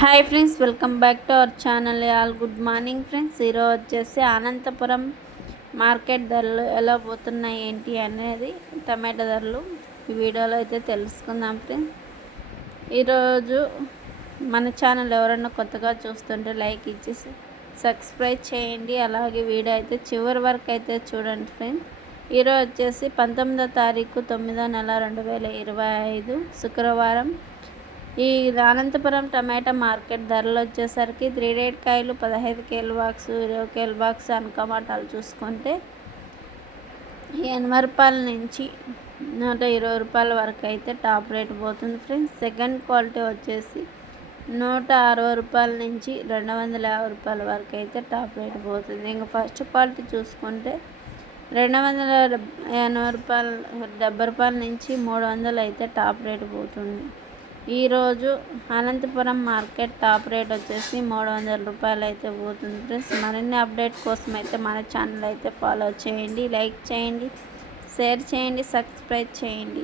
Hi friends, welcome back to our channel. All good morning friends. ఈరోజు వచ్చేసి Anantapuram market ధరలు ఎలా పోతున్నాయి ఏంటి అనేది టమాటా ధరలు ఈ వీడియోలో అయితే తెలుసుకుందాం ఫ్రెండ్స్. ఈరోజు మన ఛానల్ ఎవరైనా కొత్తగా చూస్తుంటే లైక్ ఇచ్చి సబ్స్క్రైబ్ చేయండి. అలాగే వీడియో అయితే చివరి వరకు అయితే చూడండి ఫ్రెండ్స్. ఈరోజు వచ్చేసి 19వ తారీఖు 9వ నెల 2025 శుక్రవారం. ఈ అనంతపురం టమాటా మార్కెట్ ధరలు వచ్చేసరికి 3 రేట్ కాయలు 15 కేల బాక్సు 20 కేల బాక్స్ టమాటాలు చూసుకుంటే 80 రూపాయల నుంచి 120 రూపాయల వరకు అయితే టాప్ రేట్ పోతుంది ఫ్రెండ్స్. సెకండ్ క్వాలిటీ వచ్చేసి 160 రూపాయల నుంచి 250 రూపాయల వరకు అయితే టాప్ రేట్ పోతుంది. ఇంకా ఫస్ట్ క్వాలిటీ చూసుకుంటే 280 రూపాయలు 70 రూపాయల నుంచి 300 అయితే టాప్ రేట్ పోతుంది. ఈరోజు అనంతపురం మార్కెట్ టాప్ రేట్ వచ్చేసి 300 రూపాయలు అయితే పోతుంది ఫ్రెండ్స్. మరిన్ని అప్డేట్ కోసం అయితే మన ఛానల్ అయితే ఫాలో చేయండి, లైక్ చేయండి, షేర్ చేయండి, సబ్స్క్రైబ్ చేయండి.